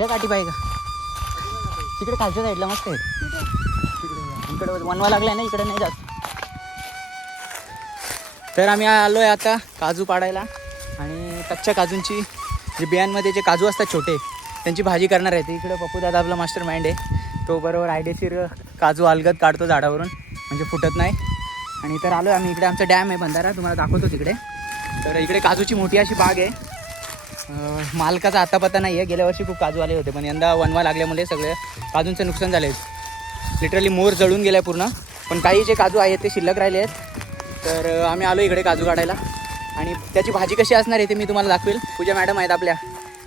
हे काठी पाहिजे का तिकडे खालच्या साईडला मस्त आहे. इकडे वनवा लागलाय ना, इकडे नाही जात. तर आम्ही आलोय आता काजू पाडायला आणि कच्च्या काजूंची जे बियांमध्ये जे काजू असतात छोटे त्यांची भाजी करणार आहे. इकडे पप्पू दादा आपला मास्टर माइंड आहे, तो बरोबर आयडेशीर काजू अलगद काढतो झाडावरून, म्हणजे फुटत नाही. आणि तर आलो आम्ही इकडे, आमचा डॅम आहे बंधारा, तुम्हाला दाखवतो तिकडे. तर इकडे काजूची मोठी अशी बाग आहे. मालकाचा आता पत्ता नाही आहे. गेल्या वर्षी खूप काजू आले होते, पण यंदा वनवा लागल्यामुळे सगळे काजूंचं नुकसान झाले. लिटरली मोर जळून गेल्या पूर्ण, पण काही जे काजू आहेत ते शिल्लक राहिले आहेत. तर आम्ही आलो इकडे काजू काढायला आणि त्याची भाजी कशी असणार आहे ते मी तुम्हाला दाखवेल. पूजा मॅडम आहेत आपल्या,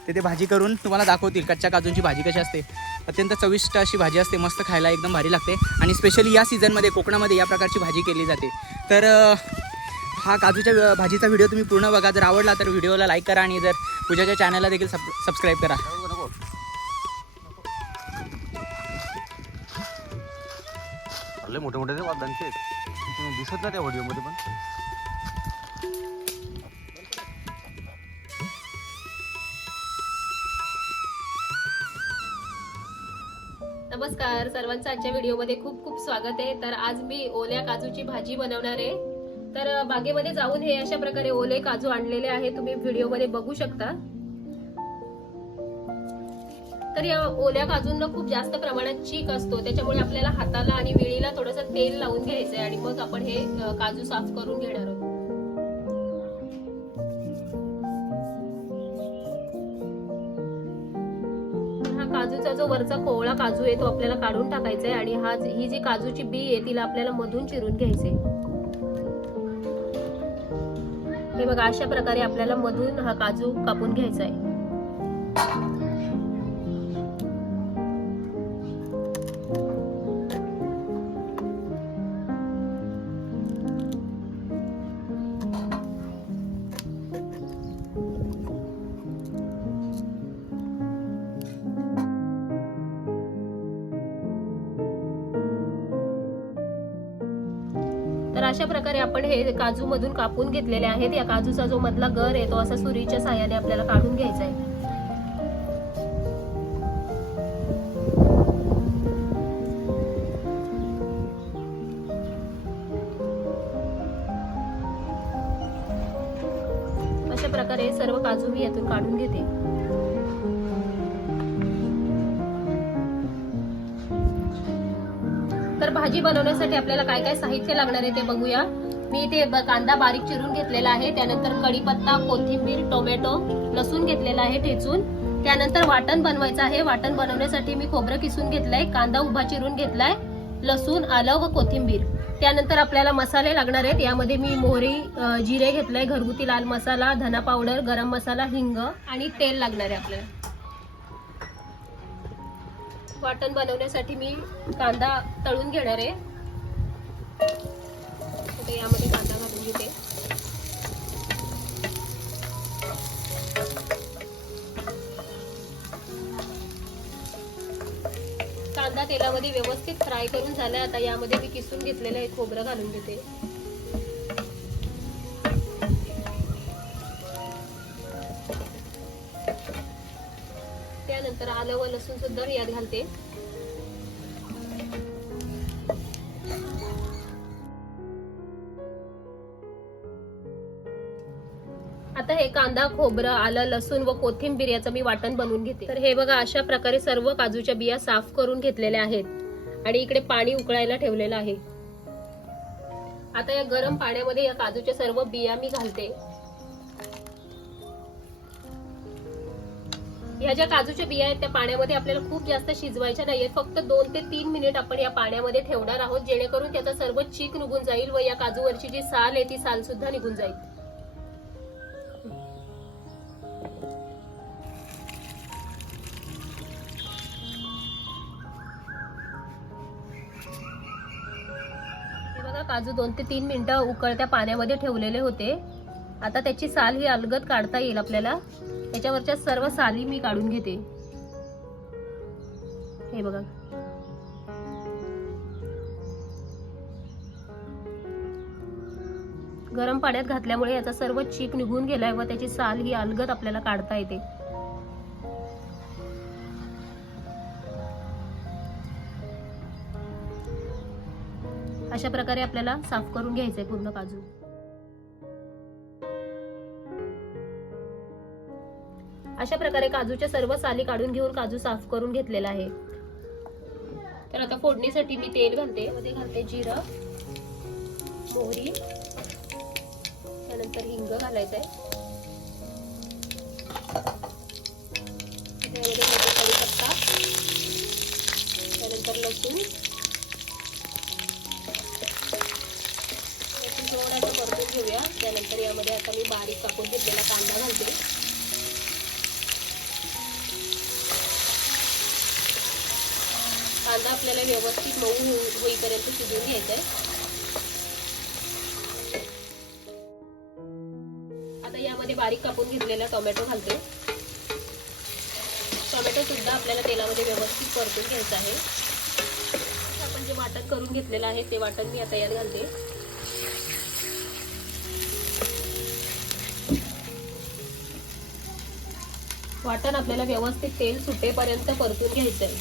ते भाजी करून तुम्हाला दाखवतील कच्च्या काजूंची भाजी कशी असते. अत्यंत चविष्ट अशी भाजी असते, मस्त खायला एकदम भारी लागते. आणि स्पेशली या सीझनमध्ये कोकणामध्ये या प्रकारची भाजी केली जाते. तर हा काजूच्या भाजीचा व्हिडिओ तुम्ही पूर्ण बघा. जर आवडला तर व्हिडिओला लाईक करा आणि जर पूजाच्या चॅनलला देखील सबस्क्राईब करा. मोठे मोठे वादांचे दिसत नाही त्या व्हिडिओमध्ये पण. नमस्कार सर्वांचं, आजच्या व्हिडिओमध्ये खूप खूप स्वागत आहे. तर आज मी ओल्या काजूची भाजी बनवणार आहे. तर बागेमध्ये जाऊन हे अशा प्रकारे ओले काजू आणलेले आहे, तुम्ही व्हिडिओमध्ये बघू शकता. तर या ओल्या काजूंना खूप जास्त प्रमाणात चीक असतो, त्याच्यामुळे आपल्याला हाताला आणि वेळीला थोडंसं तेल लावून घ्यायचंय आणि मग आपण हे काजू साफ करून घेणार आहोत. काजूचा जो वरचा कोवळा काजू आहे तो आपल्याला काढून टाकायचा आहे आणि ही जी काजूची बी आहे तिला आपल्याला मधून चिरून घ्यायचे. हे बघा, अशा प्रकारे आपल्याला मधून हा काजू कापून घ्यायचा आहे. तर अशा प्रकारे आपण हे काजू मधून कापून घेतलेले आहेत. या काजूचा जो मधला गर आहे तो असा सुरीच्या साहाय्याने आपल्याला काढून घ्यायचा आहे. अशा प्रकारे सर्व काजू मी यातून काढून घेते. तर भाजी बनवण्यासाठी आपल्याला काय काय साहित्य लागणार आहे ते बघूया. मी इथे कांदा बारीक चिरून घेतलेला आहे, त्यानंतर कढीपत्ता, कोथिंबीर, टोमॅटो, लसूण घेतलेला आहे ठेचून. त्यानंतर वाटण बनवायचं आहे. वाटण बनवण्यासाठी मी खोबरं किसून घेतलंय, कांदा उभा चिरून घेतलाय, लसूण, आलं व कोथिंबीर. त्यानंतर आपल्याला मसाले लागणार आहेत. यामध्ये मी मोहरी, जिरे घेतलंय, घरगुती लाल मसाला, धना पावडर, गरम मसाला, हिंग आणि तेल लागणार आहे आपल्याला. वाटण बनवण्यासाठी मी कांदा तळून घेणार आहे. आता यामध्ये कांदा घालून घेते. कांदा तेलामध्ये व्यवस्थित फ्राय करून झाला. आता यामध्ये मी किसून घेतलेलं आहे खोबरं घालून घेते. त्यानंतर आलं व लसूण सुद्धा यात घालते. आता हे कांदा, खोबरं, आलं, लसूण व कोथिंबीर याचं मी वाटण बनवून घेते. तर हे बघा, अशा प्रकारे सर्व काजूच्या बिया साफ करून घेतलेल्या आहेत आणि इकडे पाणी उकळायला ठेवलेलं आहे. आता या गरम पाण्यामध्ये या काजूच्या सर्व बिया मी घालते. ह्या ज्या काजूच्या बिया आहेत त्या पाण्यामध्ये आपल्याला खूप जास्त शिजवायच्या नाहीयेत. फक्त 2 ते 3 मिनिट आपण या पाण्यामध्ये ठेवणार आहोत, जेणेकरून त्याचा सर्व चीक निघून जाईल व या काजूवरची जी साल आहे ती साल सुद्धा निघून जाईल. हे बघा, काजू 2 ते 3 मिनिटं उकळत्या पाण्यामध्ये ठेवलेले होते. आता त्याची साल ही अलगद काढता येईल आपल्याला. त्याच्यावरच्या सर्व साली मी काढून घेते. हे बघा, गरम पाण्यात घातल्यामुळे याचा सर्व चीक निघून गेलाय व त्याची साल ही अलगद आपल्याला काढता येते. अशा प्रकारे आपल्याला साफ करून घ्यायचंय पूर्ण काजू. अशा प्रकारे काजूच्या सर्व साली काढून घेऊन काजू साफ करून घेतलेला आहे. तर आता फोडणीसाठी मी तेल घालते. मध्ये घालते जिरं, मोहरी, त्यानंतर हिंग घालायचंय. त्यामध्ये घालते कढीपत्ता, त्यानंतर लसूण थोडंसं परतून घेऊया. त्यानंतर यामध्ये आता मी बारीक कापून घेतलेला कांदा घालते. कांदा आपल्याला व्यवस्थित मऊ होईपर्यंत शिजवून घ्यायचा आहे. आता यामध्ये बारीक कापून घेतलेला टोमॅटो घालते. टोमॅटो सुद्धा आपल्याला तेलामध्ये व्यवस्थित परतून घ्यायचं आहे. आपण जे वाटण करून घेतलेलं आहे ते वाटण मी आता यात घालते. वाटण आपल्याला व्यवस्थित तेल सुटेपर्यंत परतून घ्यायचं आहे.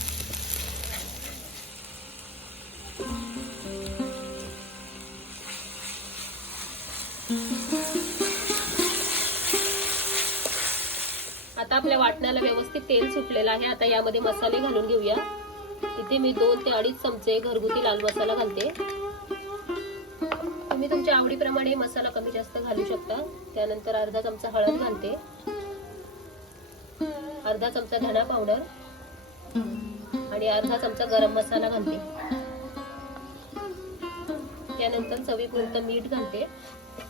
आता आपल्या वाटणाला व्यवस्थित तेल सुटलेलं आहे. आता यामध्ये मसाले घालून घेऊया. इथे मी 2 ते 2.5 चमचे घरगुती लाल मसाला घालते. तुम्ही तुमच्या आवडीप्रमाणे मसाला कमी जास्त घालू शकता. त्यानंतर अर्धा चमचा हळद घालते, अर्धा चमचा धना पावडर आणि अर्धा चमचा गरम मसाला घालते. त्यानंतर चवीपुरतं मीठ घालते.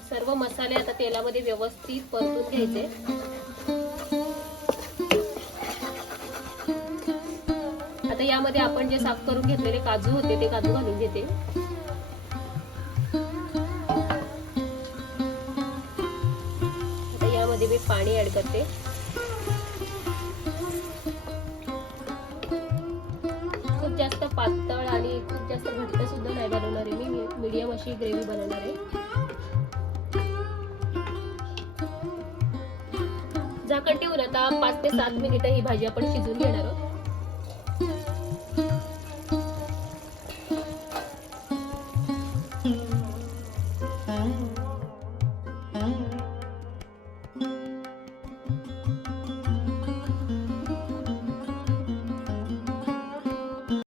सर्व मसाले आता तेलामध्ये व्यवस्थित परतून घ्यायचे. आता यामध्ये आपण जे साफ करून घेतलेले काजू होते ते काजू घालून घेते. आता यामध्ये मी पाणी ऍड करते. खूप जास्त पातळ आणि खूप जास्त घट्ट सुद्धा नाही बनवणार आहे. मी मीडियम अशी ग्रेव्ही बनवणार आहे. झाकण ठेवून आता 5 ते 7 मिनिटं ही भाजी आपण शिजवून घेणार आहोत.